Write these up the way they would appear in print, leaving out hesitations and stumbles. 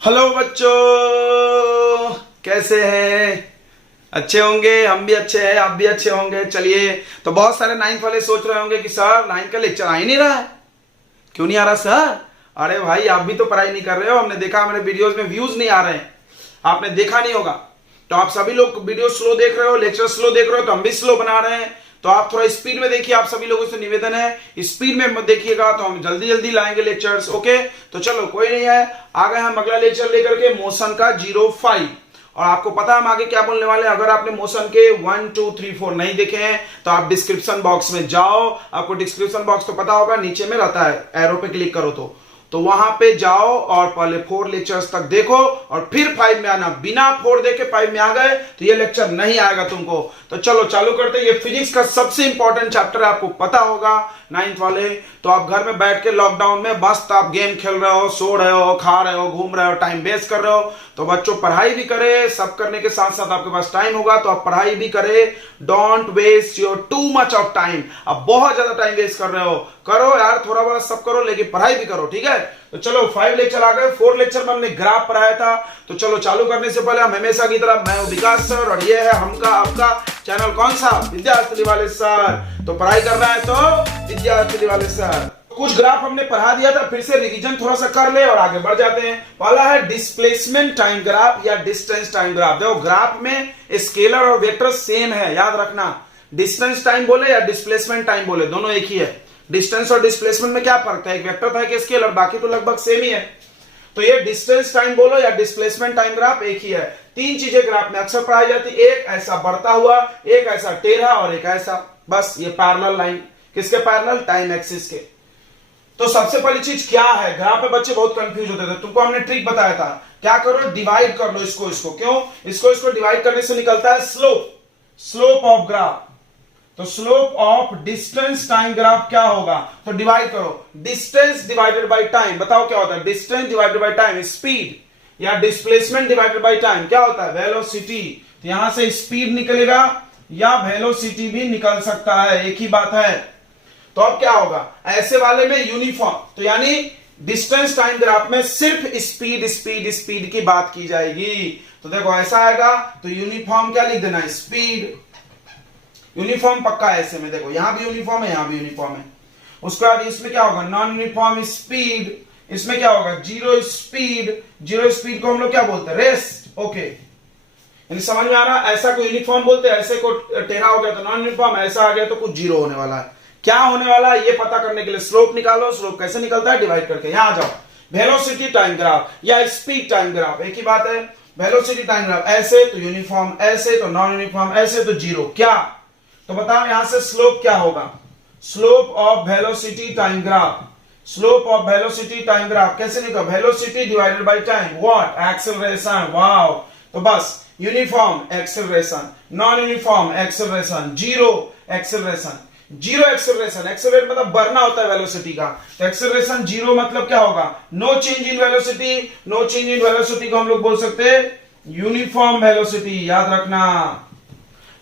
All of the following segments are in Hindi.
हेलो बच्चों, कैसे हैं? अच्छे होंगे, हम भी अच्छे हैं, आप भी अच्छे होंगे। चलिए, तो बहुत सारे नाइन्थ वाले सोच रहे होंगे कि सर नाइन्थ का लेक्चर आ ही नहीं रहा है। क्यों नहीं आ रहा सर? अरे भाई, आप भी तो पढ़ाई नहीं कर रहे हो। हमने देखा, हमारे वीडियोस में व्यूज नहीं आ रहे हैं। आपने देखा नहीं होगा। तो आप सभी लोग वीडियो स्लो देख रहे हो, लेक्चर स्लो देख रहे हो, तो हम भी स्लो बना रहे हैं। तो आप थोड़ा स्पीड में देखिए। आप सभी लोगों से निवेदन है, स्पीड में मत देखिएगा, तो हम जल्दी जल्दी लाएंगे लेक्चर्स। ओके, तो चलो कोई नहीं है। आ गए हम अगला लेक्चर लेकर के, मोशन का 05। और आपको पता है हम आगे क्या बोलने वाले हैं। अगर आपने मोशन के 1 2 3 4 नहीं देखे हैं तो आप डिस्क्रिप्शन बॉक्स में जाओ। आपको डिस्क्रिप्शन बॉक्स तो पता होगा, नीचे में रहता है, एरो पे क्लिक करो तो वहां पे जाओ और पहले 4 लेक्चर्स तक देखो और फिर 5 में आना। बिना 4 देखे 5 में आ गए तो ये लेक्चर नहीं आएगा तुमको। तो चलो चालू करते हैं। ये फिजिक्स का सबसे इंपॉर्टेंट चैप्टर है, आपको पता होगा, 9th वाले। तो आप घर में बैठ के लॉकडाउन में बस आप गेम खेल रहे हो, सो रहे हो, खा रहे हो, घूम रहे हो, टाइम वेस्ट कर रहे हो। तो बच्चों पढ़ाई भी करे, सब करने के साथ साथ आपके पास टाइम होगा तो आप पढ़ाई भी करे। Don't waste your too much of time. आप बहुत ज्यादा टाइम वेस्ट कर रहे हो। करो यार, थोड़ा बड़ा सब करो, लेकिन पढ़ाई भी करो, ठीक है? तो चलो 5 लेक्चर आ गए। 4 लेक्चर में हमने ग्राफ पढ़ाया था। तो चलो चालू करने से पहले हम हमेशा की तरह, मैं हूं विकास सर और ये है हमका आपका चैनल। कौन सा? विद्यार्थी वाले सर। तो पढ़ाई करना है तो विद्यार्थी वाले सर। कुछ ग्राफ हमने पढ़ा दिया था, फिर से रिवीजन थोड़ा सा कर ले और आगे बढ़ जाते हैं। पहला है डिस्प्लेसमेंट टाइम ग्राफ या डिस्टेंस टाइम ग्राफ। देखो ग्राफ में स्केलर और वेक्टर सेम है, याद रखना। डिस्टेंस टाइम बोले या डिस्प्लेसमेंट टाइम बोले, दोनों एक ही है। डिस्टेंस और डिस्प्लेसमेंट में क्या फर्क है? एक वेक्टर था, एक स्केलर, बाकी तो लगभग सेम ही है। तो ये डिस्टेंस टाइम बोलो या डिस्प्लेसमेंट टाइम ग्राफ एक ही है। 3 चीजें ग्राफ में अक्सर पढ़ाई जाती, एक ऐसा बढ़ता हुआ, एक ऐसा टेढ़ा और एक ऐसा। बस ये पैरेलल लाइन। किसके पैरेलल? टाइम एक्सिस के। तो सबसे पहली चीज क्या है? ग्राफ में बच्चे बहुत कंफ्यूज होते थे, तुमको हमने ट्रिक बताया था। क्या करो? डिवाइड कर लो इसको। क्यों? इसको डिवाइड करने से निकलता है स्लोप ऑफ ग्राफ। तो slope of distance time graph क्या होगा? तो डिवाइड करो, डिस्टेंस डिवाइडेड बाय टाइम। बताओ क्या होता है? Distance divided by time speed, या डिस्प्लेसमेंट डिवाइडेड बाय टाइम क्या होता है? वेलोसिटी। तो यहां से स्पीड निकलेगा या वेलोसिटी भी निकल सकता है, एक ही बात है। तो अब क्या होगा? ऐसे वाले में यूनिफॉर्म, तो यानी डिस्टेंस टाइम ग्राफ में सिर्फ स्पीड की बात की जाएगी। तो देखो ऐसा आएगा, तो यूनिफॉर्म क्या लिख देना? स्पीड। यूनिफॉर्म पक्का है ऐसे में। देखो यहां भी यूनिफॉर्म है, यहां भी यूनिफॉर्म है। उसके बाद इसमें क्या होगा? Non uniform speed. इसमें क्या होगा? जीरो स्पीड को हम लोग क्या बोलते हैं? रेस्ट। ओके, यानी समझ में आ रहा? ऐसा को यूनिफॉर्म बोलते हैं, ऐसे को टेढ़ा हो गया तो नॉन यूनिफॉर्म, ऐसा आ गया तो कुछ जीरो होने वाला है। क्या होने वाला है ये पता करने के लिए स्लोप निकालो। स्लोप कैसे निकलता है? डिवाइड करके। यहां आ जाओ, वेलोसिटी टाइम ग्राफ या स्पीड टाइम ग्राफ एक ही बात है। वेलोसिटी टाइम ग्राफ ऐसे तो यूनिफॉर्म, ऐसे तो नॉन यूनिफॉर्म, ऐसे तो जीरो। क्या? तो बताओ यहां से स्लोप क्या होगा? Slope of velocity time graph. Slope of velocity time graph कैसे निकल? Velocity divided by time. What? Acceleration. Wow. तो बस uniform acceleration, non uniform acceleration, zero acceleration. Zero acceleration, accelerate मतलब बढ़ना होता है वेलोसिटी का। तो एक्सेलरेशन जीरो मतलब क्या होगा? No change in velocity. No change in velocity को हम लोग बोल सकते हैं यूनिफॉर्म वेलोसिटी। याद रखना,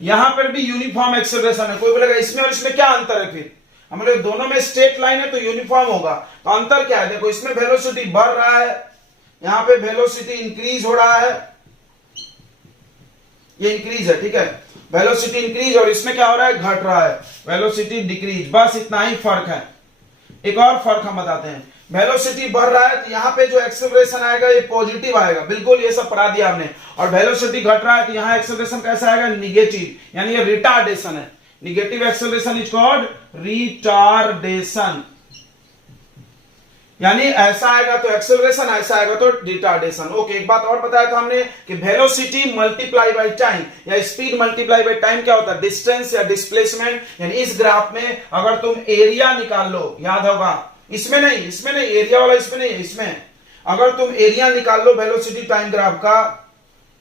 यहां पर भी यूनिफॉर्म एक्सेलरेशन है। कोई बोलेगा इसमें और इसमें क्या अंतर है? फिर हम लोग दोनों में स्ट्रेट लाइन है तो यूनिफॉर्म होगा। तो अंतर क्या है? देखो इसमें वेलोसिटी बढ़ रहा है, यहां पे वेलोसिटी इंक्रीज हो रहा है, ये इंक्रीज है, ठीक है, वेलोसिटी इंक्रीज। और इसमें क्या हो रहा है? घट रहा है, वेलोसिटी डिक्रीज। बस इतना ही फर्क है। एक और फर्क हम बताते हैं, वेलोसिटी बढ़ रहा है तो यहां पे जो एक्सेलरेशन आएगा ये पॉजिटिव आएगा, बिल्कुल ये सब पढ़ा दिया हमने। और वेलोसिटी घट रहा है तो यहां एक्सेलरेशन कैसा आएगा? निगेटिव, यानी ये रिटार्डेशन है। Negative acceleration is called retardation. यानी ऐसा आएगा तो एक्सेलरेशन, ऐसा आएगा तो रिटार्डेशन। ओके, एक बात और बताया था हमने कि वेलोसिटी मल्टीप्लाई बाय टाइम या स्पीड मल्टीप्लाई बाय टाइम क्या होता है? डिस्टेंस या डिस्प्लेसमेंट। यानी इस ग्राफ में अगर तुम एरिया निकाल लो, याद होगा, इसमें नहीं एरिया वाला, इसमें नहीं, इसमें अगर तुम एरिया निकाल लो वेलोसिटी टाइम ग्राफ का,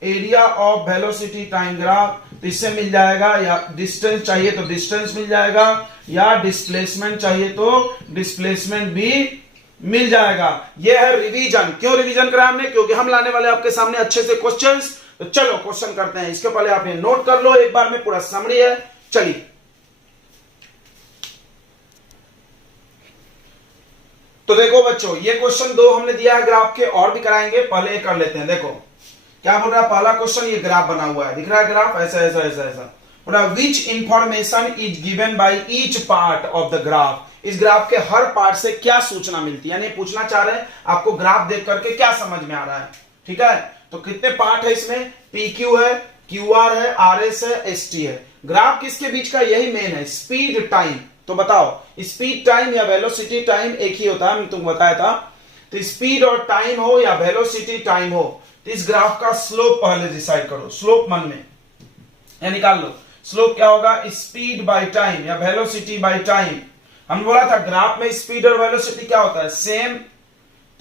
area of velocity time graph, तो इससे मिल जाएगा, या डिस्टेंस चाहिए तो डिस्टेंस मिल जाएगा, या डिस्प्लेसमेंट चाहिए तो डिस्प्लेसमेंट भी मिल जाएगा। यह है रिवीजन। क्यों रिवीजन करा हमने? क्योंकि हम लाने वाले आपके सामने अच्छे से क्वेश्चंस। तो चलो क्वेश्चन करते हैं। इसके पहले आप ये नोट कर लो एक बार में, पूरा समरी है। चलिए, तो देखो बच्चों, ये क्वेश्चन 2 हमने दिया है ग्राफ के, और भी कराएंगे, पहले ये कर लेते हैं। देखो क्या बोल रहा है पहला क्वेश्चन, ये ग्राफ बना हुआ है, दिख रहा है ग्राफ, ऐसा ऐसा ऐसा ऐसा। बोला which information is given by each part of the graph, इस ग्राफ के हर पार्ट से क्या सूचना मिलती है, यानी पूछना चाह रहे हैं आपको ग्राफ देख करके क्या समझ में आ रहा है। ठीक है, तो कितने पार्ट है इसमें, पी क्यू है, क्यू आर है, आर एस है, एस टी है। ग्राफ किसके बीच का, यही मेन है, स्पीड टाइम। तो बताओ स्पीड टाइम या वेलोसिटी टाइम एक ही होता है, मैंने तुमको बताया था। तो स्पीड और टाइम हो या वेलोसिटी टाइम हो, तो इस ग्राफ का स्लोप पहले डिसाइड करो, स्लोप मन में या निकाल लो। स्लोप क्या होगा, स्पीड बाय टाइम या वेलोसिटी बाय टाइम। हम बोला था ग्राफ में स्पीड और वेलोसिटी क्या होता है, सेम,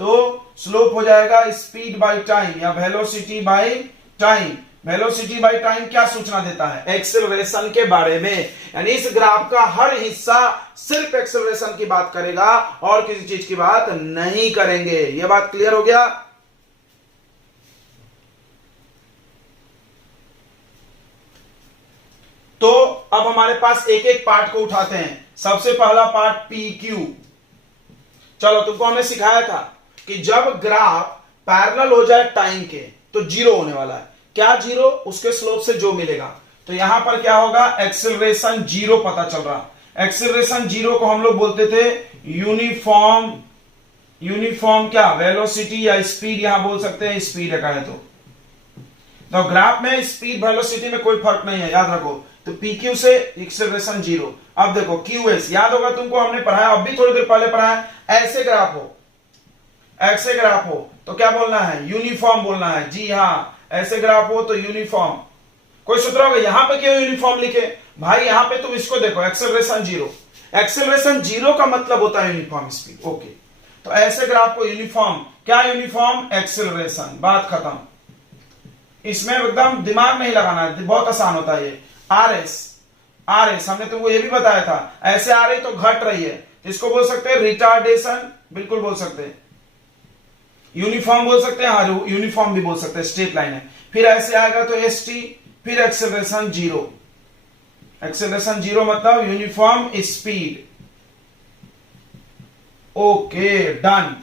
तो स्लोप हो जाएगा स्पीड बाय टाइम या velocity by time. Velocity by time क्या सूचना देता है, एक्सेलरेशन के बारे में, यानी इस ग्राफ का हर हिस्सा सिर्फ एक्सेलरेशन की बात करेगा और किसी चीज की बात नहीं करेंगे। यह बात क्लियर हो गया। तो अब हमारे पास एक एक पार्ट को उठाते हैं। सबसे पहला पार्ट पी क्यू। चलो तुमको हमने सिखाया था कि जब ग्राफ पैरेलल हो जाए टाइम के तो जीरो होने वाला है। क्या जीरो, उसके स्लोप से जो मिलेगा। तो यहां पर क्या होगा, एक्सेलरेशन जीरो पता चल रहा। एक्सेलरेशन जीरो को हम लोग बोलते थे यूनिफॉर्म, यूनिफॉर्म क्या, वेलोसिटी या स्पीड, यहां बोल सकते हैं स्पीड का है। तो ग्राफ में स्पीड वेलोसिटी में कोई फर्क नहीं है, याद रखो। तो PQ से एक्सेलरेशन जीरो। अब देखो QS, याद होगा तुमको, हमने पढ़ाया, अब भी थोड़ी देर पहले पढ़ाया। ऐसे ग्राफ हो, ऐसे ग्राफ हो तो क्या बोलना है, यूनिफॉर्म बोलना है। जी हाँ, ऐसे ग्राफ हो तो यूनिफॉर्म। कोई सोच रहा होगा यहां पे क्यों यूनिफॉर्म लिखे, भाई यहां पे तुम इसको देखो, एक्सेलरेशन जीरो। एक्सेलरेशन जीरो का मतलब होता है यूनिफॉर्म स्पीड। ओके, तो ऐसे ग्राफ को यूनिफॉर्म, क्या यूनिफॉर्म, एक्सेलरेशन, बात खत्म। इसमें एकदम दिमाग नहीं लगाना है, बहुत आसान होता है ये। RS, RS हमने तुमको ये भी बताया था, ऐसे आ रही तो घट रही है, इसको बोल सकते हैं रिटार्डेशन, बिल्कुल बोल सकते हैं। यूनिफॉर्म बोल सकते हैं, हाँ यूनिफॉर्म भी बोल सकते हैं, स्ट्रेट लाइन है। फिर ऐसे आएगा तो ST, फिर एक्सेलरेशन जीरो। एक्सेलरेशन जीरो मतलब यूनिफॉर्म स्पीड। Okay done.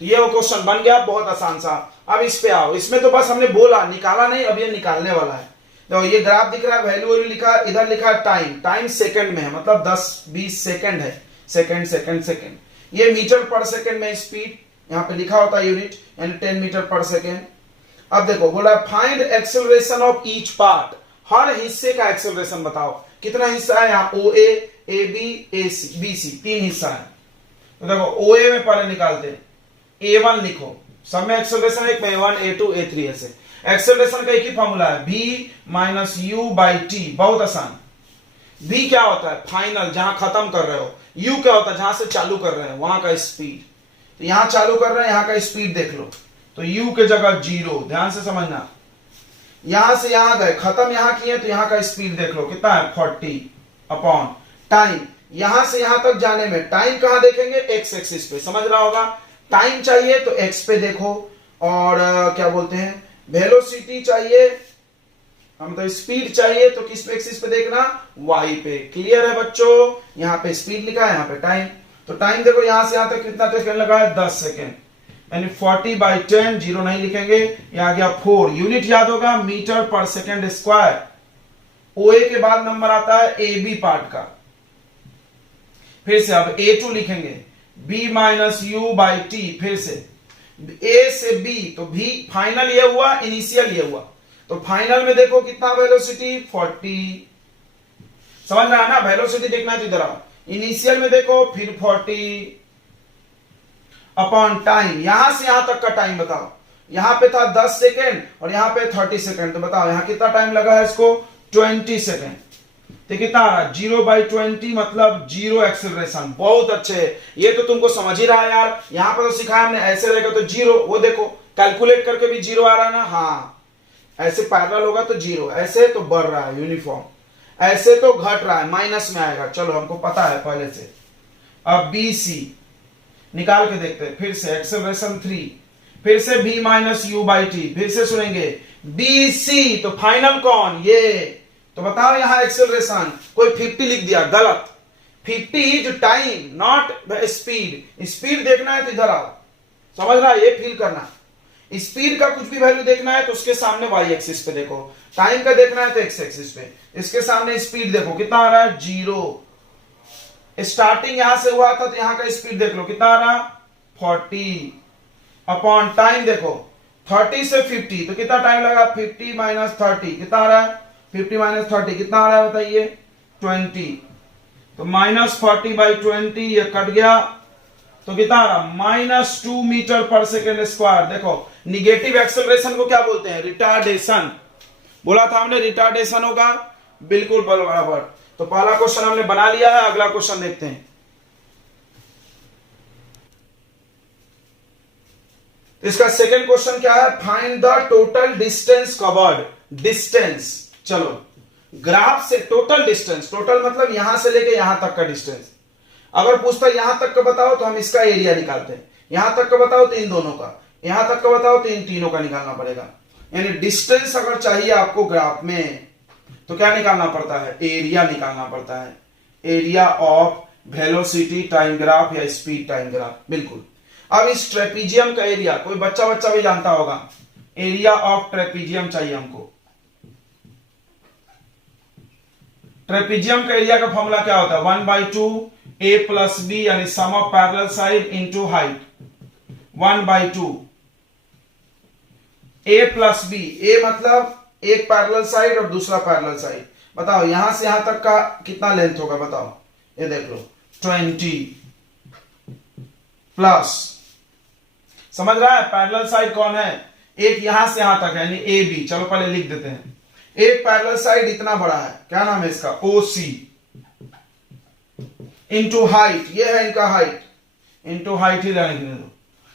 तो ये वो क्वेश्चन बन गया, बहुत आसान सा। अब इस पे आओ, इसमें तो बस हमने बोला, निकाला नहीं, अब ये निकालने वाला है। तो ये ग्राफ दिख रहा है, वैल्यू वैल्यू लिखा, इधर लिखा है टाइम, टाइम सेकंड में है, मतलब 10-20 सेकंड है, सेकंड सेकंड सेकंड। ये मीटर पर सेकंड में स्पीड, यहाँ पे लिखा होता है यूनिट, यानी 10 मीटर पर सेकंड। अब देखो बोला find acceleration of each part, हर हिस्से का एक्सेलरेशन बताओ। कितना हिस्सा है यहाँ, OA, AB, AC, BC, 3 हिस्सा है। तो देखो OA में पहले निकालते हैं, A1 लिखो, सब में एक्सेलरेशन एक में, A1, A2, A3 ऐसे। एक्सेलरेशन का एक ही फॉर्मूला है, V - U / T, बहुत आसान। V क्या होता है, फाइनल, जहां खत्म कर रहे हो। U क्या होता है, जहां से चालू कर रहे हैं, वहां का स्पीड। तो यहां चालू कर रहे हैं, यहां का स्पीड देख लो, तो U के जगह 0, ध्यान से समझना। यहां से यहां गए, खत्म यहां किए, तो यहां का स्पीड देख लो कितना है, 40 अपॉन टाइम। यहां से यहां तक जाने में टाइम कहां देखेंगे, एक्स एक्सिस पे, समझ रहा होगा। टाइम चाहिए तो एक्स पे देखो, और क्या बोलते हैं, वेलोसिटी चाहिए, हम तो स्पीड चाहिए तो किस पे, एक्सिस पे देखना, वाई पे। क्लियर है बच्चों, यहाँ पे स्पीड लिखा है, यहाँ पे टाइम। तो टाइम देखो यहां से यहां तक कितना सेकंड लगा है, 10 सेकंड, यानी 40/10, जीरो नहीं लिखेंगे, ये आ गया 4। यूनिट याद होगा, मीटर पर सेकंड स्क्वायर। OA के बाद नंबर आता है AB पार्ट का। फिर से अब A2 लिखेंगे, B - U / T, फिर से A से B, तो B फाइनल ये हुआ, इनिशियल ये हुआ। तो फाइनल में देखो कितना वेलोसिटी, 40, समझ रहा है ना, वेलोसिटी देखना है तो इधर आओ। इनिशियल में देखो, फिर 40 अपॉन टाइम, यहां से यहां तक का टाइम बताओ। यहां पे था 10 सेकेंड और यहां पे 30 सेकेंड, तो बताओ यहां कितना टाइम लगा है इसको, 20 सेकेंड। तो कितना आ रहा, 0/20 मतलब जीरो एक्सेलरेशन। बहुत अच्छे, ये तो तुमको समझ ही रहा है यार, यहां पर तो सिखाया हमने, ऐसे रहेगा तो जीरो, वो देखो कैलकुलेट करके भी जीरो आ रहा है ना, हाँ। ऐसे पैरेलल होगा तो जीरो, ऐसे तो बढ़ रहा है यूनिफॉर्म, ऐसे तो घट रहा है, माइनस में आएगा। चलो हमको पता है पहले से। अब BC निकाल के देखते हैं, फिर से एक्सेलरेशन 3, फिर से B - U / T, फिर से सुनेंगे BC, तो फाइनल कौन, ये। तो बताओ यहां एक्सेलरेशन, कोई 50 लिख दिया, गलत। 50 is time not speed. Speed देखना है तो इधर आओ, समझ रहा है, ये फील करना। स्पीड का कुछ भी वैल्यू देखना है तो उसके सामने वाई एक्सिस पे देखो, टाइम का देखना है तो एक्स एक्सिस पे। इसके सामने स्पीड देखो कितना आ रहा है, 0। स्टार्टिंग यहां से हुआ था तो यहां का स्पीड देख लो कितना आ रहा है, 40 अपॉन टाइम देखो 30 से 50 तो कितना टाइम लगा, 50 माइनस 30 कितना आ रहा है, 50 माइनस 30 कितना आ रहा है बताइए, 20। तो माइनस 40/20 ये कट गया तो कितना आ रहा, -2 मीटर पर सेकेंड स्क्वायर। देखो निगेटिव एक्सेलरेशन को क्या बोलते हैं, रिटार्डेशन। बोला था हमने रिटार्डेशन होगा, बिल्कुल बराबर। तो पहला क्वेश्चन हमने बना लिया है, अगला क्वेश्चन देखते हैं। इसका सेकंड क्वेश्चन क्या है, find the total distance covered. Distance, चलो ग्राफ से टोटल डिस्टेंस, टोटल मतलब यहां से लेके यहां तक का डिस्टेंस। अगर पूछता यहां तक का बताओ तो हम इसका एरिया निकालते हैं, यहां तक का बताओ तो इन दोनों का, यहां तक का बताओ तो इन तीनों का निकालना पड़ेगा। यानी डिस्टेंस अगर चाहिए आपको ग्राफ में तो क्या निकालना पड़ता है, एरिया निकालना पड़ता है। Area of velocity time graph या स्पीड टाइम ग्राफ, बिल्कुल। अब इस ट्रेपीजियम का एरिया कोई बच्चा बच्चा भी जानता होगा, एरिया ऑफ ट्रेपीजियम चाहिए हमको। ट्रेपीजियम का एरिया का फॉर्मूला क्या होता है, 1/2 a प्लस b यानी sum of parallel side into height, 1/2 a plus b। a मतलब एक पैरेलल साइड और दूसरा पैरेलल साइड। बताओ यहां से यहां तक का कितना लेंथ होगा, बताओ, ये देख लो 20 प्लस, समझ रहा है, पैरेलल साइड कौन है, एक यहां से यहां तक यानी ए बी। चलो पहले लिख देते हैं, एक पैरेलल साइड इतना बड़ा है, क्या नाम है इसका, OC इंटू हाइट, ये है इनका हाइट, इंटू हाइट ही रहने दो।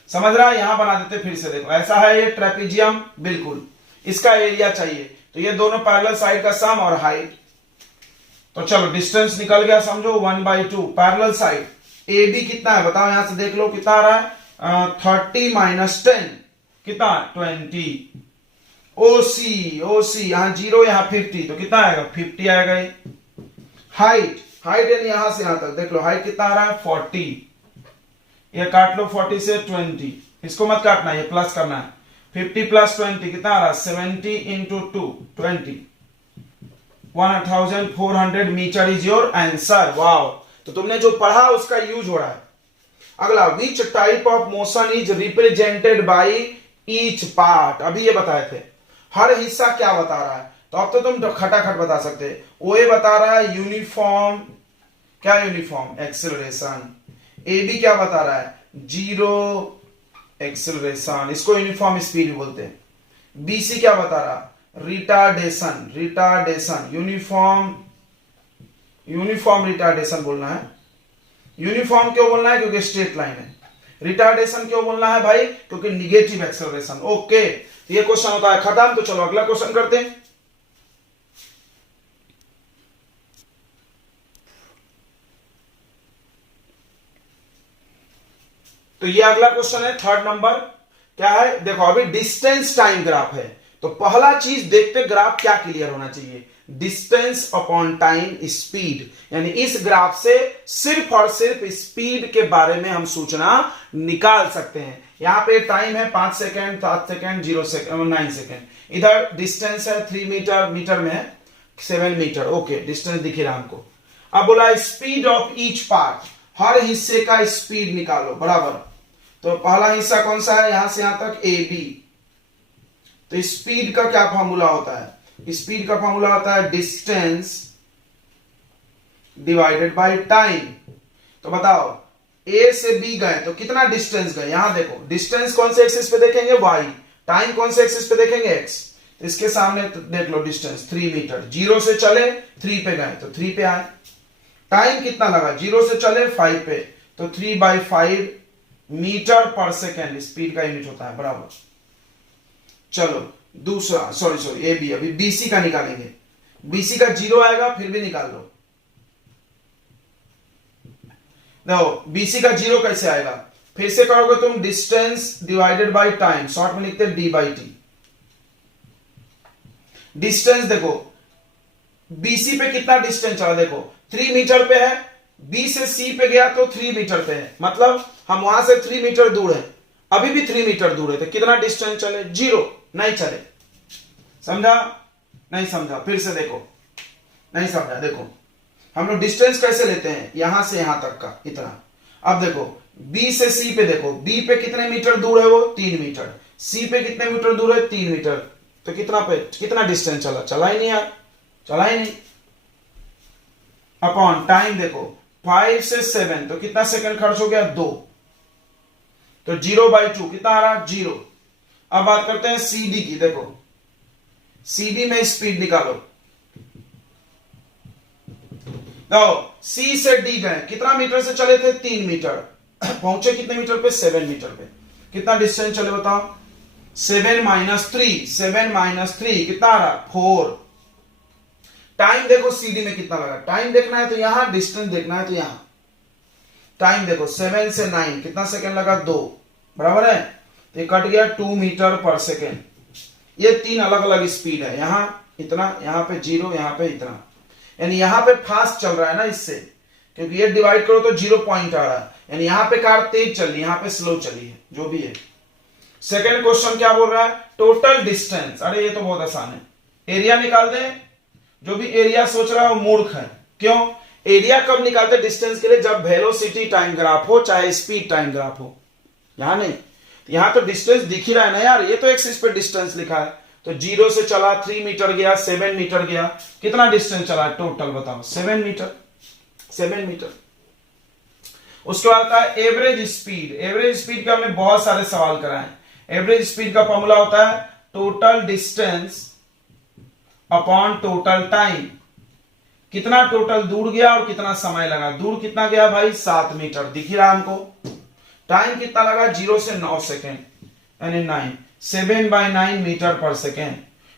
समझ रहा है, यहां बना देते फिर से, देखो ऐसा है ये ट्रेपीजियम, बिल्कुल। इसका एरिया चाहिए तो ये दोनों पैरेलल साइड का सम और हाइट। तो चलो डिस्टेंस निकल गया, समझो 1/2 पैरेलल साइड ए बी कितना है बताओ, यहां से देख लो कितना आ रहा है, 30 माइनस 10 कितना, 20। OC यहां 0 यहां 50 तो कितना आएगा, 50 आएगा। हाइट यानी यहां से यहां तक देख लो, हाइट कितना आ रहा है, 40। ये काट लो 40 से 20, इसको मत काटना, ये प्लस करना है। 50 प्लस 20 कितना आ रहा है, 70 into 2 20, 1400 metre is your answer. Wow, तो तुमने जो पढ़ा उसका यूज हो रहा है। अगला, which type of motion is represented by each part. अभी ये बताए थे, हर हिस्सा क्या बता रहा है, तो अब तो तुम खटाखट बता सकते। ओ ए बता रहा है यूनिफॉर्म, क्या यूनिफॉर्म एक्सेलरेशन। ए बी क्या बता रहा है, 0 एक्सेलरेशन, इसको यूनिफॉर्म स्पीड बोलते हैं। बी सी क्या बता रहा, रिटार्डेशन, यूनिफॉर्म रिटार्डेशन बोलना है। यूनिफॉर्म क्यों बोलना है, क्योंकि स्ट्रेट लाइन है। रिटार्डेशन क्यों बोलना है भाई, क्योंकि निगेटिव एक्सेलरेशन। ओके, ये क्वेश्चन होता है खत्म। तो चलो अगला क्वेश्चन करते हैं। तो ये अगला क्वेश्चन है, थर्ड नंबर। क्या है, देखो अभी डिस्टेंस टाइम ग्राफ है, तो पहला चीज देखते ग्राफ क्या क्लियर होना चाहिए, डिस्टेंस अपॉन टाइम स्पीड। यानी इस ग्राफ से सिर्फ और सिर्फ स्पीड के बारे में हम सूचना निकाल सकते हैं। यहां पे टाइम है 5 सेकेंड, 7 सेकेंड, 0 सेकेंड, 9 सेकेंड। इधर डिस्टेंस है 3 मीटर, मीटर में है 7 मीटर। ओके, डिस्टेंस दिख रहा हमको। अब बोला स्पीड ऑफ ईच पार्ट, हर हिस्से का स्पीड निकालो, बराबर। तो पहला हिस्सा कौन सा है, यहां से यहां तक ए बी। तो स्पीड का क्या फॉर्मूला होता है, स्पीड का फॉर्मूला होता है डिस्टेंस डिवाइडेड बाय टाइम। तो बताओ ए से बी गए तो कितना डिस्टेंस गए, यहां देखो डिस्टेंस कौन से एक्सिस पे देखेंगे, वाई, टाइम कौन से एक्सिस पे देखेंगे, एक्स। तो इसके सामने तो देख लो डिस्टेंस 3 मीटर, 0 से चले 3 पे गए तो 3 पे आए। टाइम कितना लगा, 0 से चले 5 पे, तो 3/5 मीटर पर सेकेंड स्पीड का यूनिट होता है, बराबर। चलो दूसरा, सॉरी ए बी, अभी बीसी का निकालेंगे। बीसी का 0 आएगा, फिर भी निकाल लो। देखो बीसी का 0 कैसे आएगा, फिर से करोगे तुम, distance divided by time, short में लिखते हैं d/t। डिस्टेंस देखो बीसी पे कितना डिस्टेंस चला, देखो 3 मीटर पे है बी से सी पे गया तो 3 मीटर पे है, मतलब हम वहां से 3 मीटर दूर है, अभी भी 3 मीटर दूर है, तो कितना डिस्टेंस चले? 0, नहीं चले। समझा? नहीं समझा? फिर से देखो, नहीं समझा? देखो हम लोग डिस्टेंस कैसे लेते हैं, यहां से यहां तक का इतना। अब देखो बी से सी पे, देखो बी पे कितने मीटर दूर है वो? 3 मीटर। सी पे कितने मीटर दूर है? 3 मीटर। तो कितना डिस्टेंस चला? चला ही नहीं यार, चला ही नहीं। अपॉन टाइम देखो 5 से 7, तो कितना सेकंड खर्च हो गया? 2। तो 0/2 कितना आ रहा? 0। अब बात करते हैं CD की। देखो CD में स्पीड निकालो। तो C से D गए, कितना मीटर से चले थे? 3 मीटर। पहुंचे कितने मीटर पे? 7 मीटर पे। कितना डिस्टेंस चले बताओ? 7 - 3, 7 - 3 कितना आ रहा? 4। टाइम देखो CD में कितना लगा, टाइम देखना है तो यहां, डिस्टेंस देखना है तो यहां। टाइम देखो 7 से 9 कितना सेकंड लगा? 2, बराबर है। तो ये कट गया 2 मीटर पर सेकेंड। ये 3 अलग अलग स्पीड है, यहां इतना, यहां पे 0, यहां पे इतना, यानी यहां पे फास्ट चल रहा है ना इससे, क्योंकि ये डिवाइड करो तो 0 पॉइंट आ रहा है, यानी यहां पे कार तेज चल रही है, यहां पे स्लो चली है, जो भी है। सेकंड क्वेश्चन क्या बोल रहा है? Total distance. अरे ये तो बहुत आसान है, एरिया निकाल दे। जो भी एरिया सोच रहा है वो मूर्ख है। क्यों? एरिया कब निकालते डिस्टेंस के लिए? जब वेलोसिटी टाइम ग्राफ हो, चाहे स्पीड टाइम ग्राफ हो। यहां नहीं, यहां तो डिस्टेंस दिख ही रहा है ना यार, ये तो एक्सिस पे डिस्टेंस लिखा है। तो 0 से चला, 3 मीटर गया, 7 मीटर गया, कितना डिस्टेंस चला टोटल बताओ? 7 मीटर। 7 मीटर। उसके बाद आता है एवरेज स्पीड। एवरेज स्पीड का हमने बहुत सारे सवाल कराए। एवरेज स्पीड का फॉर्मूला होता है total distance upon total time. कितना टोटल दूर गया और कितना समय लगा? दूर कितना गया भाई? 7 मीटर, दिख ही रहा हमको। टाइम कितना लगा? 0 से 9 सेकेंड, यानी 9, 7/9 मीटर पर second.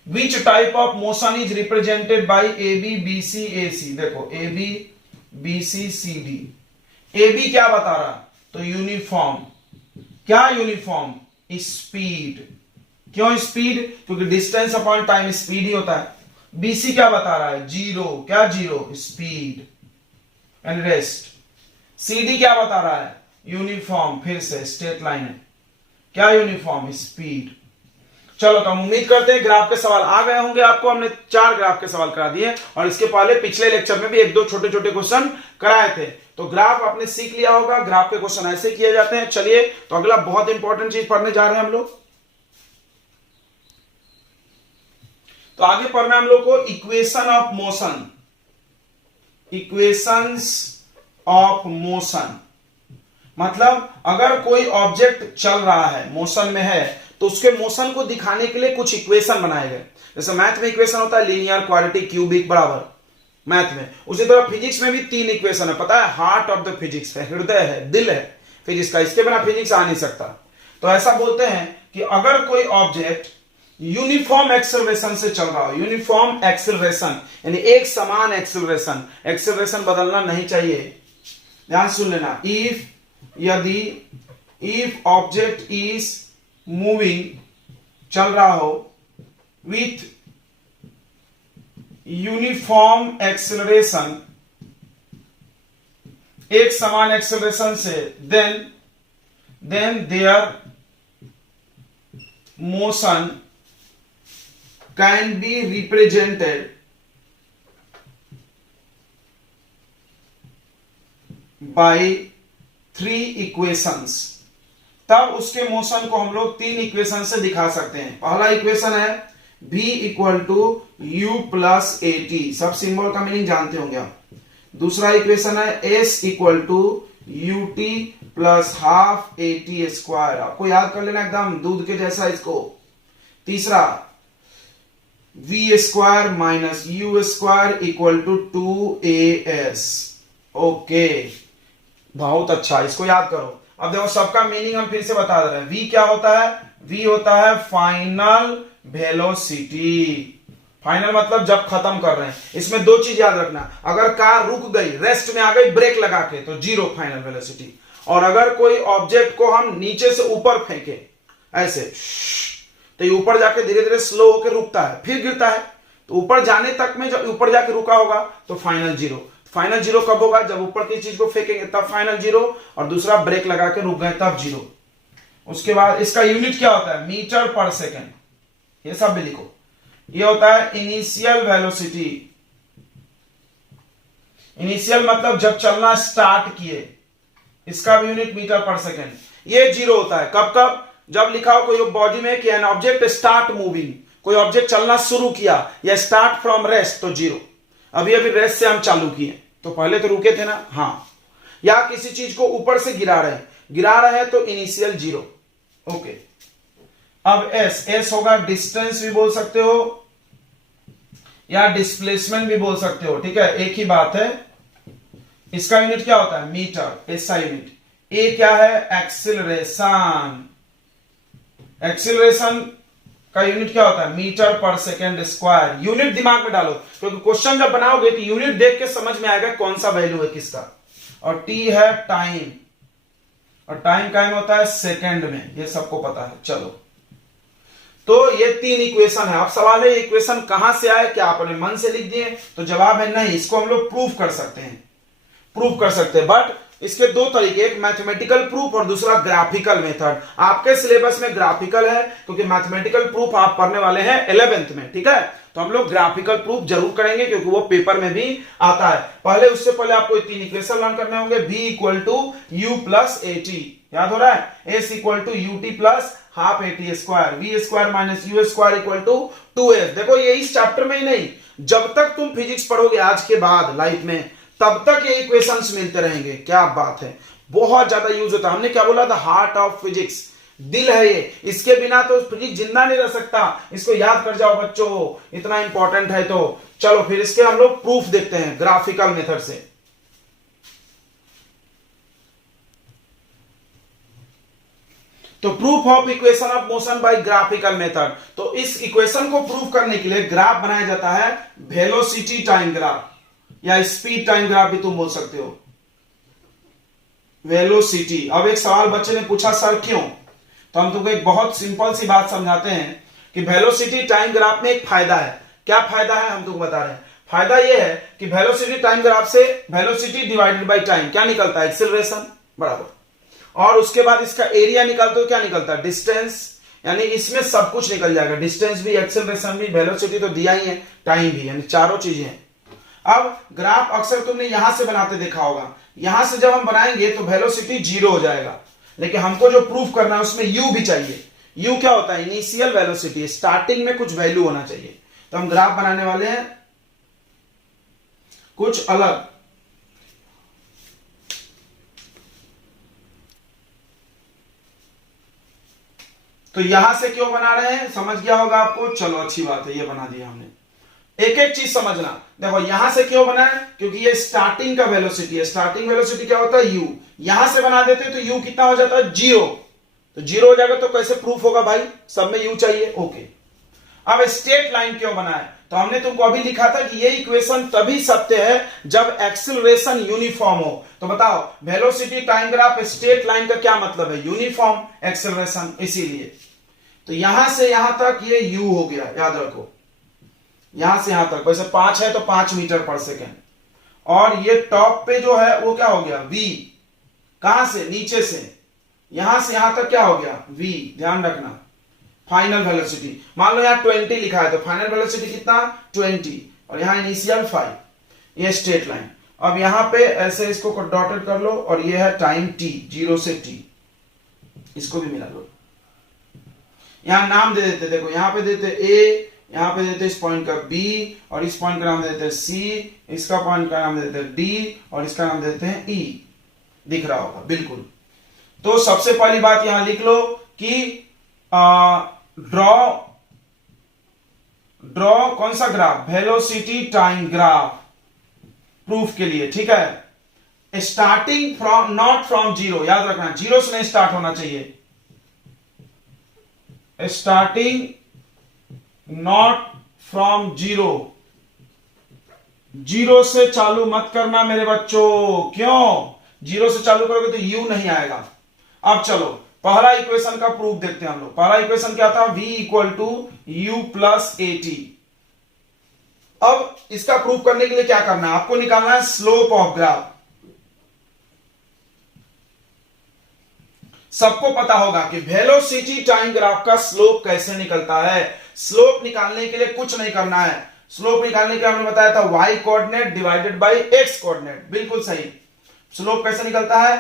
Which type of motion is represented by AB BC AC? देखो AB BC CD। AB क्या बता रहा? तो यूनिफॉर्म। क्या यूनिफॉर्म? स्पीड। क्यों स्पीड? क्योंकि डिस्टेंस अपॉन टाइम स्पीड ही होता है। BC क्या बता रहा है? 0। क्या 0? Speed and rest. CD क्या बता रहा है? यूनिफॉर्म, फिर से स्ट्रेट लाइन है। क्या यूनिफॉर्म? स्पीड। चलो तो हम उम्मीद करते हैं ग्राफ के सवाल आ गए होंगे आपको। हमने 4 ग्राफ के सवाल करा दिए और इसके पहले पिछले लेक्चर में भी 1-2 छोटे छोटे क्वेश्चन कराए थे। तो ग्राफ आपने सीख लिया होगा, ग्राफ के क्वेश्चन ऐसे किए जाते हैं। चलिए तो अगला बहुत इंपॉर्टेंट चीज पढ़ने जा रहे हैं हम लोग। तो आगे पढ़ना हम लोग को equation of motion. Equations of motion मतलब अगर कोई ऑब्जेक्ट चल रहा है, मोशन में है, तो उसके मोशन को दिखाने के लिए कुछ इक्वेशन बनाए गए। जैसे मैथ में इक्वेशन होता है लीनियर, क्वाड्रेटिक, क्यूबिक, बराबर मैथ में। उसी तरह फिजिक्स में भी 3 इक्वेशन है, पता है? हार्ट ऑफ द फिजिक्स है, हृदय है, दिल है फिजिक्स का, इसके बिना फिजिक्स आ नहीं सकता। तो ऐसा बोलते हैं कि अगर कोई ऑब्जेक्ट यूनिफॉर्म एक्सेलरेशन से चल रहा हो, यूनिफॉर्म एक्सेलरेशन यानी एक समान एक्सेलरेशन, एक्सेलरेशन बदलना नहीं चाहिए, ध्यान सुन लेना। इफ ऑब्जेक्ट इज मूविंग, चल रहा हो, विथ यूनिफॉर्म एक्सेलरेशन, एक समान एक्सेलरेशन से, then their motion can be represented by 3 equations. तब उसके मोशन को हम लोग 3 इक्वेशन से दिखा सकते हैं। पहला इक्वेशन है v = u + at, सब सिंबल का मीनिंग जानते होंगे आप। दूसरा इक्वेशन है s = ut + ½ at², आपको याद कर लेना एकदम दूध के जैसा इसको। तीसरा v² - u² = 2as। ओके, बहुत अच्छा, इसको याद करो। अब देखो सबका मीनिंग हम फिर से बता दे रहे हैं। v क्या होता है? v होता है फाइनल वेलोसिटी। फाइनल मतलब जब खत्म कर रहे हैं। इसमें 2 चीज याद रखना, अगर कार रुक गई, रेस्ट में आ गई ब्रेक लगा के, तो 0 फाइनल वेलोसिटी। और अगर कोई ऑब्जेक्ट को हम नीचे से ऊपर फेंके ऐसे, तो ये ऊपर जाके धीरे धीरे स्लो होकर रुकता है, फिर गिरता है। तो ऊपर जाने तक में जब ऊपर जाके रुका होगा तो फाइनल 0। फाइनल जीरो कब होगा? जब ऊपर की चीज को फेंकेंगे तब फाइनल जीरो, और दूसरा ब्रेक लगा के रुक गए तब जीरो। उसके बाद इसका यूनिट क्या होता है? मीटर पर सेकेंड, ये सब भी लिखो। ये होता है इनिशियल वेलोसिटी। इनिशियल मतलब जब चलना स्टार्ट किए, इसका भी यूनिट मीटर पर सेकेंड। ये जीरो होता है कब कब? जब लिखा हो कोई बॉडी में कि एन ऑब्जेक्ट स्टार्ट मूविंग, कोई ऑब्जेक्ट चलना शुरू किया, या स्टार्ट फ्रॉम रेस्ट, तो जीरो। अभी अभी रेस्ट से हम चालू किए, तो पहले तो रुके थे ना, हाँ। या किसी चीज को ऊपर से गिरा रहे हैं तो इनिशियल जीरो। ओके, अब एस होगा डिस्टेंस भी बोल सकते हो या डिस्प्लेसमेंट भी बोल सकते हो, ठीक है, एक ही बात है। इसका यूनिट क्या होता है? Metre, SI unit. ए क्या है? एक्सिलरेशन। एक्सिलरेशन का यूनिट क्या होता है? मीटर पर सेकेंड स्क्वायर। यूनिट दिमाग में डालो, क्योंकि क्वेश्चन जब बनाओगे तो यूनिट देख के समझ में आएगा कौन सा वैल्यू है किसका। और टी है टाइम, और टाइम कायम होता है सेकेंड में, ये सबको पता है। चलो, तो ये 3 इक्वेशन है। अब सवाल है इक्वेशन कहां से आए? क्या आप अपने मन से लिख दिए? तो जवाब है नहीं, इसको हम लोग प्रूफ कर सकते हैं, बट इसके 2 तरीके, एक मैथमेटिकल प्रूफ और दूसरा ग्राफिकल मेथड। आपके सिलेबस में ग्राफिकल है, क्योंकि मैथमेटिकल प्रूफ आप पढ़ने वाले हैं 11th में, ठीक है। तो हम लोग ग्राफिकल प्रूफ जरूर करेंगे, क्योंकि वो पेपर में भी आता है। पहले उससे पहले आपको 3 इक्वेशन लर्न करने होंगे। v equal to u plus a t, याद हो रहा है? s equal to u t plus half a t square, v square minus u square equal to 2s। देखो ये इस चैप्टर में ही नहीं, जब तक तुम फिजिक्स पढ़ोगे आज के बाद लाइफ में, तब तक ये इक्वेशंस मिलते रहेंगे। क्या बात है, बहुत ज्यादा यूज होता है। हमने क्या बोला था? हार्ट ऑफ फिजिक्स, दिल है ये, इसके बिना तो फिजिक्स जिंदा नहीं रह सकता। इसको याद कर जाओ बच्चों, इतना इंपॉर्टेंट है। तो चलो फिर इसके हम लोग प्रूफ देखते हैं ग्राफिकल मेथड से। तो proof of equation of motion by graphical method. तो इस इक्वेशन को प्रूफ करने के लिए ग्राफ बनाया जाता है, वेलोसिटी टाइम ग्राफ या स्पीड टाइम ग्राफ भी तुम बोल सकते हो, वेलोसिटी। अब एक सवाल बच्चे ने पूछा, सर क्यों? तो हम तुमको एक बहुत सिंपल सी बात समझाते हैं कि वेलोसिटी टाइम ग्राफ में एक फायदा है। क्या फायदा है हम तुमको बता रहे हैं। फायदा यह है कि वेलोसिटी टाइम ग्राफ से वेलोसिटी डिवाइडेड बाय टाइम क्या निकलता है? एक्सेलरेशन बराबर, और उसके बाद इसका एरिया निकालते हो, क्या निकलता है? डिस्टेंस। यानी इसमें सब कुछ निकल जाएगा, डिस्टेंस भी, एक्सेलरेशन भी, वेलोसिटी तो दिया ही है, टाइम भी, यानी चारों चीजें हैं। अब ग्राफ अक्सर तुमने यहां से बनाते देखा होगा, यहां से जब हम बनाएंगे तो वेलोसिटी 0 हो जाएगा, लेकिन हमको जो प्रूफ करना है उसमें u भी चाहिए। u क्या होता है? इनिशियल वेलोसिटी, स्टार्टिंग में कुछ वैल्यू होना चाहिए। तो हम ग्राफ बनाने वाले हैं कुछ अलग। तो यहां से क्यों बना रहे हैं समझ गया होगा आपको। चलो अच्छी बात है, ये बना दिया हमने। एक एक चीज समझना। देखो यहां से क्यों बना है? क्योंकि ये स्टार्टिंग का वेलोसिटी है। स्टार्टिंग वेलोसिटी क्या होता है? u। यहां से बना देते तो u कितना हो जाता है? 0। तो 0 हो जाएगा, तो कैसे प्रूफ होगा भाई? सब में u चाहिए। ओके, अब स्ट्रेट लाइन क्यों बना है? तो हमने तुमको अभी लिखा था कि ये इक्वेशन तभी सत्य है जब एक्सेलरेशन यूनिफॉर्म हो। तो बताओ, velocity time graph straight line का क्या मतलब है? Uniform acceleration. इसीलिए तो यहां से यहां तक ये u हो गया, याद रखो। यहां से यहां तक वैसे 5 है तो 5 मीटर पर सेकेंड, और ये टॉप पे जो है वो क्या हो गया? v। कहां से? नीचे से। यहां से यहां तक क्या हो गया? v। ध्यान रखना, फाइनल वेलोसिटी मान लो यहां 20 लिखा है, तो फाइनल वेलोसिटी कितना? 20, और यहां इनिशियल 5। ये स्ट्रेट लाइन। अब यहां पे ऐसे इसको डॉटेड कर लो, और ये है टाइम t, 0 से t। इसको भी मिला लो। यहां नाम दे देते, देखो यहां पे देते a, यहां पे देते इस पॉइंट का b, और इस पॉइंट का नाम देते हैं c, इसका पॉइंट का नाम देते हैं d, और इसका नाम देते हैं e। दिख रहा होगा बिल्कुल। तो सबसे पहली बात यहां लिख लो कि ड्रॉ कौन सा graph? Velocity time graph, proof के लिए, ठीक है। स्टार्टिंग फ्रॉम, नॉट फ्रॉम 0, याद रखना 0 से नहीं स्टार्ट होना चाहिए। स्टार्टिंग नॉट फ्रॉम 0, 0 से चालू मत करना मेरे बच्चों। क्यों? 0 से चालू करोगे तो u नहीं आएगा। अब चलो पहला इक्वेशन का प्रूफ देखते हैं हम लोग। पहला इक्वेशन क्या था? v equal to u plus a t. अब इसका प्रूव करने के लिए क्या करना है, आपको निकालना है स्लोप ऑफ ग्राफ। सबको पता होगा कि वेलोसिटी टाइम ग्राफ का स्लोप कैसे निकलता है। स्लोप निकालने के लिए कुछ नहीं करना है। स्लोप निकालने के लिए हमने बताया था y coordinate divided by x coordinate, बिल्कुल सही। स्लोप कैसे निकलता है,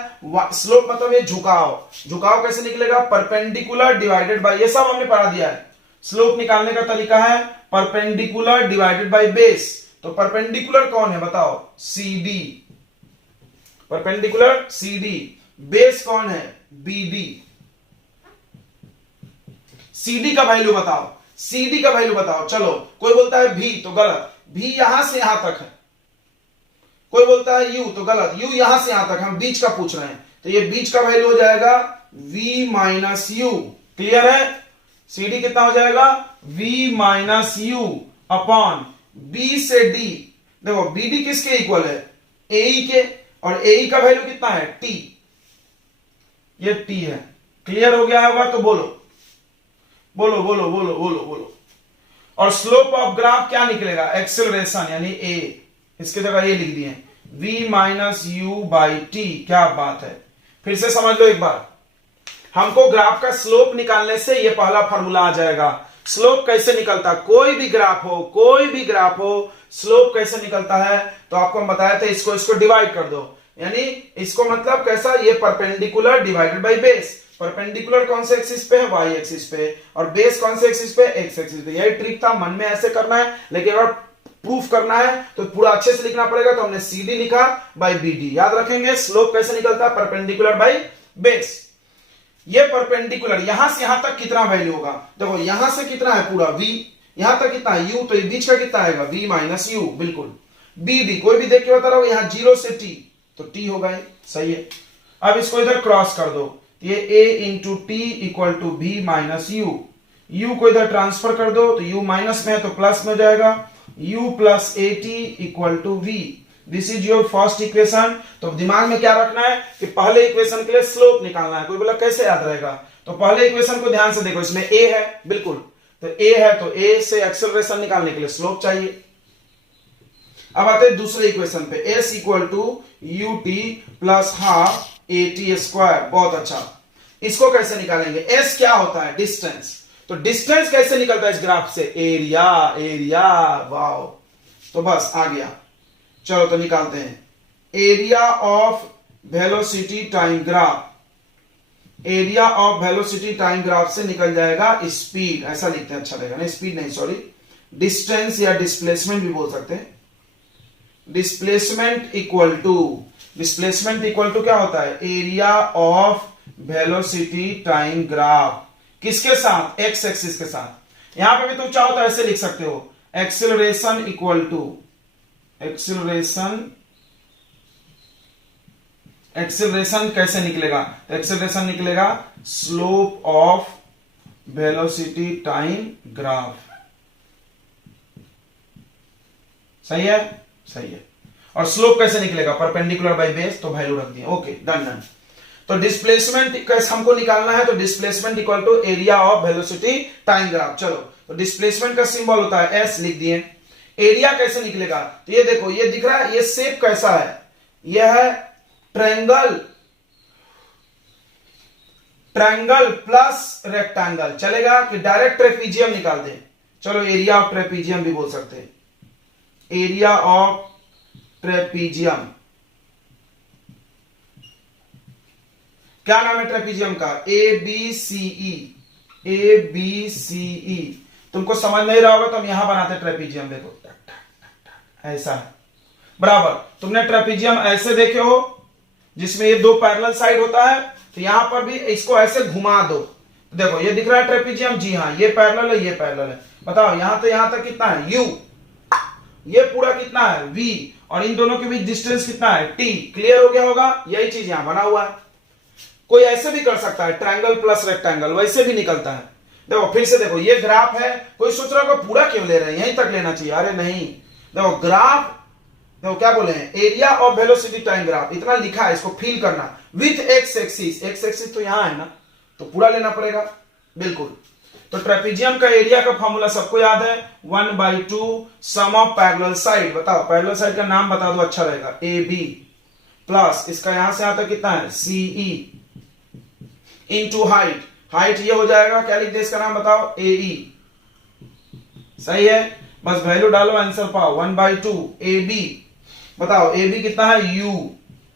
स्लोप मतलब ये झुकाव, झुकाव कैसे निकलेगा, परपेंडिकुलर डिवाइडेड बाय, ये सब हमने पढ़ा दिया है। स्लोप निकालने का तरीका है परपेंडिकुलर डिवाइडेड बाय बेस। तो परपेंडिकुलर कौन है बताओ, CD, परपेंडिकुलर CD, बेस कौन है, BD। CD का वैल्यू बताओ, CD का वैल्यू बताओ। चलो कोई बोलता है V तो गलत, V यहां से यहां तक है। कोई बोलता है U तो गलत, U यहां से यहां तक, हम बीच का पूछ रहे हैं। तो ये बीच का वैल्यू हो जाएगा V माइनस U। क्लियर है, CD कितना हो जाएगा, V minus U upon B से D। देखो BD किसके इक्वल है, AE के, और AE का वैल्यू कितना है, T, ये T है। क्लियर हो गया होगा तो बोलो बोलो बोलो बोलो बोलो बोलो। और स्लोप ऑफ ग्राफ क्या निकलेगा, एक्सेलरेशन यानी A, इसके जगह ये लिख दिए V minus U by T। क्या बात है, फिर से समझ लो एक बार। हमको ग्राफ का स्लोप निकालने से ये पहला फॉर्मूला आ जाएगा। स्लोप कैसे निकलता, कोई भी ग्राफ हो, कोई भी ग्राफ हो, स्लोप कैसे निकलता है तो आपको हम बताया था, इसको डिवाइड कर दो, यानी इसको मतलब कैसा, ये perpendicular divided by base. Perpendicular कौन से एक्सिस पे है, वाई एक्सिस पे, और बेस कौन से एक्सिस पे, एक्स एक्सिस पे। यही ट्रिक था, मन में ऐसे करना है, लेकिन अगर प्रूफ करना है तो पूरा अच्छे से लिखना पड़ेगा। तो हमने CD लिखा बाय BD। याद रखेंगे स्लोप कैसे निकलता है, परपेंडिकुलर बाय बेस। ये परपेंडिकुलर यहां से यहां तक कितना वैल्यू होगा, देखो यहां से कितना है पूरा V, यहां तक कितना है U, तो ये बीच का कितना आएगा, V माइनस U, बिल्कुल। BD कोई भी देख के बता रहा हो, यहां 0 से T, तो T होगा, सही है। अब इसको इधर क्रॉस कर दो, ये A into T equal to V minus U। U को इधर ट्रांसफर कर दो, तो U माइनस में है तो प्लस में हो जाएगा, U plus AT equal to V। This is your first equation. तो दिमाग में क्या रखना है कि पहले इक्वेशन के लिए स्लोप निकालना है। कोई बोला कैसे याद रहेगा, तो पहले इक्वेशन को ध्यान से देखो, इसमें A है, बिल्कुल, तो A है तो A से एक्सेलरेशन निकालने के लिए स्लोप चाहिए। अब आते हैं दूसरे इक्वेशन पे, S equal to UT plus half AT square. बहुत अच्छा, इसको कैसे निकालेंगे, S क्या होता है, डिस्टेंस। तो डिस्टेंस कैसे निकलता है इस ग्राफ से, एरिया, एरिया, वाओ। तो बस आ गया, चलो तो निकालते हैं। Area of velocity time graph, area of velocity time graph से निकल जाएगा स्पीड, ऐसा लिखते हैं, अच्छा लगेगा ना, स्पीड नहीं सॉरी, डिस्टेंस या डिस्प्लेसमेंट भी बोल सकते हैं। Displacement equal to, displacement equal to क्या होता है, area of velocity time graph, किसके साथ, एक्स एक्सिस के साथ। यहां पे भी तुम चाहो तो ऐसे लिख सकते हो, acceleration equal to, acceleration, acceleration कैसे निकलेगा, तो एक्सेलरेशन निकलेगा slope of velocity time graph. सही है, सही है। और स्लोप कैसे निकलेगा, परपेंडिकुलर बाय बेस, तो वैल्यू रख दिया, ओके डन डन। तो डिस्प्लेसमेंट कैसे हमको निकालना है, तो displacement equal to area of velocity time graph. चलो तो डिस्प्लेसमेंट का सिंबल होता है S, लिख दिए। एरिया कैसे निकलेगा, तो ये देखो, ये दिख रहा है, ये शेप कैसा है, यह है ट्रायंगल, ट्रायंगल प्लस रेक्टेंगल, चलेगा कि डायरेक्ट ट्रेपीजियम निकाल दें। चलो एरिया ऑफ ट्रेपीजियम भी बोल सकते हैं, एरिया ऑफ ट्रेपीजियम। क्या नाम है ट्रेपीजियम का, ABCE, ABCE। तुमको समझ नहीं रहा होगा तो हम यहां बनाते ट्रेपीजियम, देखो ऐसा है, बराबर। तुमने ट्रेपीजियम ऐसे देखे हो जिसमें ये दो पैरेलल साइड होता है, तो यहां पर भी इसको ऐसे घुमा दो, देखो ये दिख रहा है ट्रेपीजियम, जी हाँ, ये पैरेलल है, ये पैरेलल है। बताओ यहां तो यहां तक कितना है, U, ये पूरा कितना है, V, और इन दोनों के बीच डिस्टेंस कितना है, T। क्लियर हो गया होगा, यही चीज यहां बना हुआ है। कोई ऐसे भी कर सकता है, ट्रायंगल प्लस रेक्टेंगल, वैसे भी निकलता है। देखो फिर से देखो, ये ग्राफ है, कोई सोच रहा होगा पूरा क्यों ले रहे हैं, यहीं तक लेना चाहिए, अरे नहीं। देखो ग्राफ, देखो क्या बोले हैं, area of velocity time graph, इतना लिखा है, इसको फील करना with x axis. X axis तो यहां है ना, तो पूरा लेना पड़ेगा, बिल्कुल। तो ट्रेपीजियम का एरिया का फॉर्मूला सबको याद है, 1/2 सम ऑफ पैरेलल साइड। बताओ पैरेलल साइड का नाम बता दो, अच्छा रहेगा। ए बी प्लस इसका यहां से यहां तक कितना है, CE इंटू हाइट। हाइट ये हो जाएगा, क्या लिख दे इसका नाम बताओ, AE। सही है, बस वैल्यू डालो, आंसर पाओ। 1/2 AB, बताओ AB कितना है, U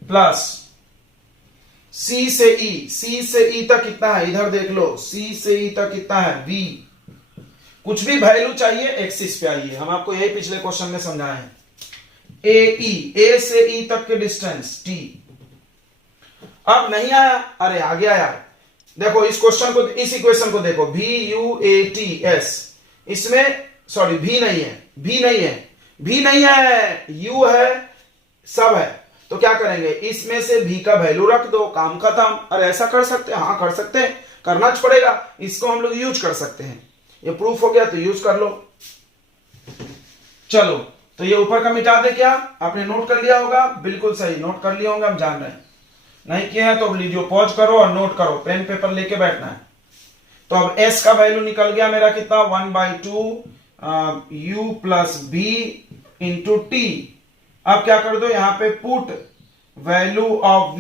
प्लस C से E, C से E तक कितना है, इधर देख लो, C से E तक कितना है, V। कुछ भी वैल्यू चाहिए एक्सिस पे आइए, हम आपको यही पिछले क्वेश्चन में समझाए हैं। AE, A से E तक के डिस्टेंस T। अब नहीं आया, अरे आ गया यार। देखो इस क्वेश्चन को, इस इक्वेशन को देखो, VUATS, इसमें सॉरी V नहीं है, V नहीं है, V नहीं है, U है, सब है। तो क्या करेंगे, इसमें से V का वैल्यू रख दो, काम खत्म। अरे ऐसा कर सकते हैं, हाँ कर सकते हैं, करना पड़ेगा। इसको हम लोग यूज कर सकते हैं, ये प्रूफ हो गया तो यूज कर लो। चलो तो ये ऊपर का मिटा दे, क्या आपने नोट कर लिया होगा, बिल्कुल सही नोट कर लिया होगा, हम जान रहे हैं। नहीं किया है तो वीडियो पॉज करो और नोट करो, पेन पेपर लेके बैठना है। तो अब S का वैल्यू निकल गया मेरा कितना, 1/2 U plus B into T। अब क्या कर दो, यहां पे पुट वैल्यू ऑफ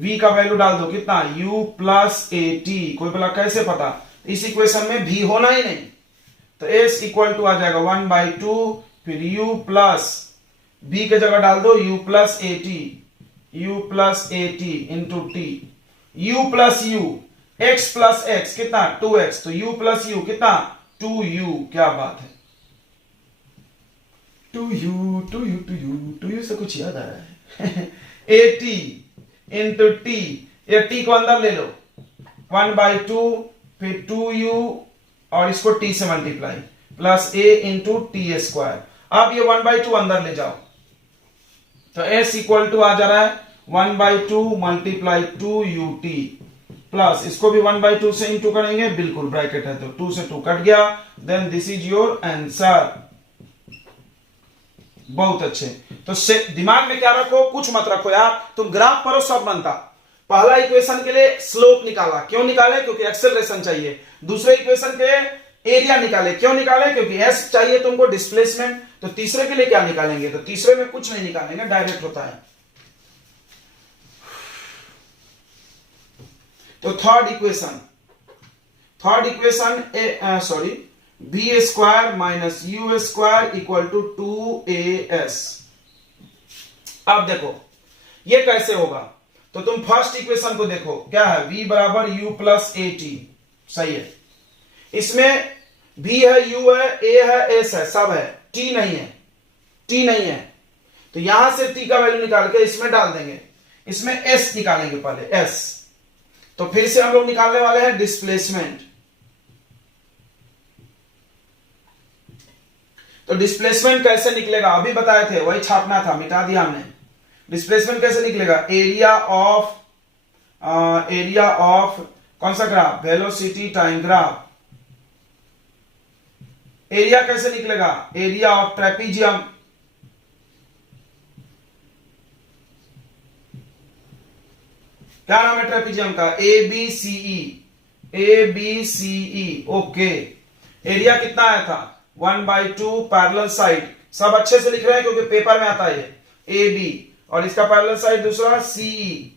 V का वैल्यू डाल दो, कितना, U प्लस AT। कोई बोला कैसे पता, इस इक्वेशन में V होना ही नहीं, तो S इक्वल टू आ जाएगा 1/2, फिर U प्लस B के जगह डाल दो U plus AT into T। U plus U, X plus X कितना, 2X, तो U प्लस U कितना, 2U। क्या बात है, 2U से कुछ याद आ रहा है। AT इंटू T, ये T को अंदर ले लो, 1/2 फिर 2U और इसको T से multiply plus A into T square. अब ये 1/2 अंदर ले जाओ, तो S इक्वल टू आ जा रहा है 1/2 मल्टीप्लाई 2UT प्लस इसको भी 1/2 से इंटू करेंगे, बिल्कुल ब्रैकेट है तो 2 से 2 कट गया। Then this is your answer. बहुत अच्छे। तो दिमाग में क्या रखो, कुछ मत रखो यार, तुम ग्राफ पढ़ो सब बनता। पहला इक्वेशन के लिए स्लोप निकाला, क्यों निकाले, क्योंकि एक्सेलरेशन चाहिए। दूसरे इक्वेशन के एरिया निकाले, क्यों निकाले, क्योंकि एस चाहिए तुमको, डिस्प्लेसमेंट। तो तीसरे के लिए क्या निकालेंगे, तो तीसरे में कुछ नहीं निकालेंगे, डायरेक्ट होता है। तो third equation v square minus u square equal to 2as। अब देखो ये कैसे होगा, तो तुम फर्स्ट इक्वेशन को देखो, क्या है, v बराबर u प्लस AT। सही है, इसमें v है, u है, a है, s है, सब है, t नहीं है। तो यहां से t का वैल्यू निकाल के इसमें डाल देंगे, इसमें s निकालेंगे पहले, s। तो फिर से हम लोग निकालने वाले हैं डिस्प्लेसमेंट। तो डिस्प्लेसमेंट कैसे निकलेगा, अभी बताए थे, वही छापना था, मिटा दिया हमने। डिस्प्लेसमेंट कैसे निकलेगा, एरिया ऑफ कौन सा graph, velocity time graph. Area कैसे निकलेगा, एरिया ऑफ ट्रेपीजियम। क्या नाम है ट्रेपीजियम का, ABCE। ओके, एरिया कितना आया था, 1/2 पैरेलल साइड। सब अच्छे से लिख रहे हैं क्योंकि पेपर में आता है AB, और इसका पैरेलल साइड दूसरा CE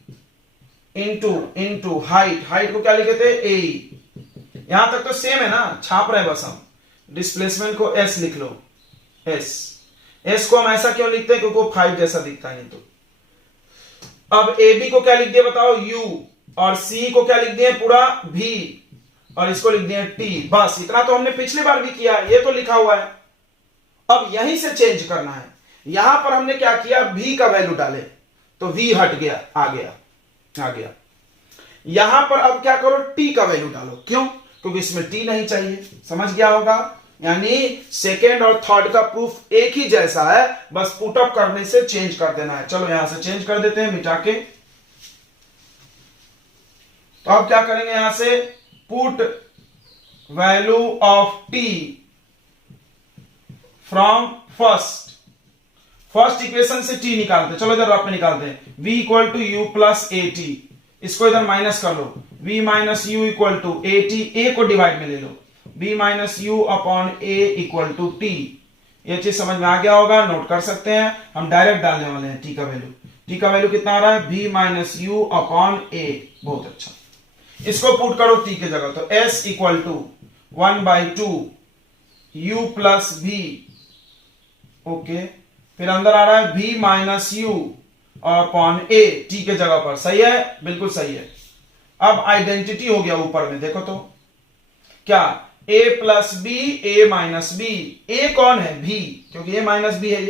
इंटू हाइट को क्या लिखे थे, AE। यहां तक तो सेम है ना, छाप रहे बस हम। डिस्प्लेसमेंट को S लिख लो, S को हम ऐसा क्यों लिखते हैं, क्योंकि वो 5 जैसा दिखता है नहीं तो। अब AB को क्या लिख दिया बताओ, U, और CE को क्या लिख दिए पूरा, V, और इसको लिख दिए T। बस इतना तो हमने पिछली बार भी किया, ये तो लिखा हुआ है। अब यहीं से चेंज करना है। यहां पर हमने क्या किया, V का वैल्यू डाले तो V हट गया, आ गया। यहां पर अब क्या करो, T का वैल्यू डालो, क्यों, क्योंकि इसमें T नहीं चाहिए। समझ गया होगा, यानी सेकेंड और थर्ड का प्रूफ एक ही जैसा है, बस पुटअप करने से चेंज कर देना है। चलो यहां से चेंज कर देते हैं मिटा के। तो अब क्या करेंगे, यहां से put value of T from first equation से T निकालते, चलो इधर आप निकालते हैं, V equal to U plus AT। इसको इधर माइनस कर लो, v minus U equal to A T, A को डिवाइड में ले लो, v minus you upon A equal to T. ये चीज समझ में आ गया होगा, नोट कर सकते हैं। हम डायरेक्ट डालने वाले हैं टी का वैल्यू। टी का वैल्यू कितना आ रहा है, v माइनस यू अपॉन ए। बहुत अच्छा, इसको पुट करो टी के जगह, तो s equal to 1/2 u plus v। Okay, फिर अंदर आ रहा है v minus you upon a t के जगह पर। सही है, बिल्कुल सही है। अब आइडेंटिटी हो गया ऊपर में, देखो तो क्या, a plus B, A minus B. A कौन है, b, क्योंकि a माइनस बी है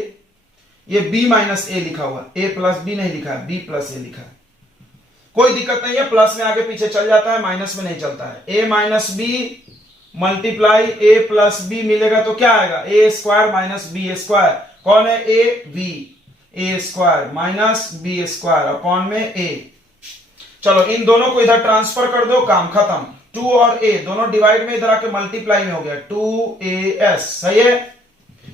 ये b माइनस ए लिखा हुआ है, a प्लस बी नहीं लिखा है, b प्लस ए लिखा है। कोई दिक्कत नहीं है, प्लस में आगे पीछे चल जाता है, माइनस में नहीं चलता है। a minus b multiply a plus b मिलेगा तो क्या आएगा, a square minus b square. कौन है, a, b, a square minus b square upon में a। चलो इन दोनों को इधर ट्रांसफर कर दो, काम खत्म। 2 और a दोनों डिवाइड में इधर आके मल्टीप्लाई में हो गया, 2as। सही है,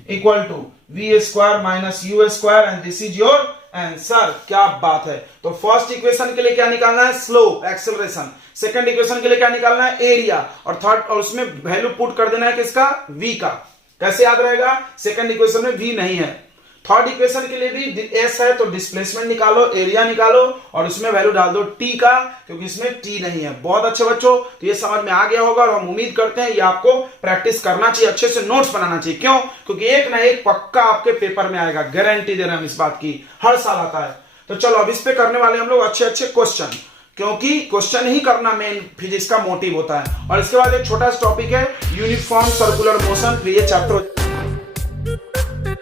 equal to v square minus u square, and this is your answer. क्या बात है। तो फर्स्ट इक्वेशन के लिए क्या निकालना है, स्लोप, एक्सेलरेशन। सेकंड इक्वेशन के लिए क्या निकालना है, एरिया। और थर्ड, और उसमें वैल्यू पुट कर देना है किसका, v का। कैसे याद रहेगा, सेकंड इक्वेशन में v नहीं है। थर्ड इक्वेशन के लिए भी s है, तो डिस्प्लेसमेंट निकालो, एरिया निकालो, और उसमें वैल्यू डाल दो t का, क्योंकि इसमें t नहीं है। बहुत अच्छे बच्चों, तो ये समझ में आ गया होगा, और हम उम्मीद करते हैं ये आपको प्रैक्टिस करना चाहिए, अच्छे से नोट्स बनाना चाहिए। क्यों, क्योंकि एक ना एक पक्का आपके पेपर में आएगा, गारंटी दे रहे हैं हम इस बात की, हर साल आता है। तो चलो अब इस पे करने वाले हम लोग अच्छे अच्छे क्वेश्चन, क्योंकि क्वेश्चन ही करना मेन फिजिक्स का मोटिव होता है। और इसके बाद एक छोटा सा टॉपिक है यूनिफॉर्म सर्कुलर मोशन, फिर ये चैप्टर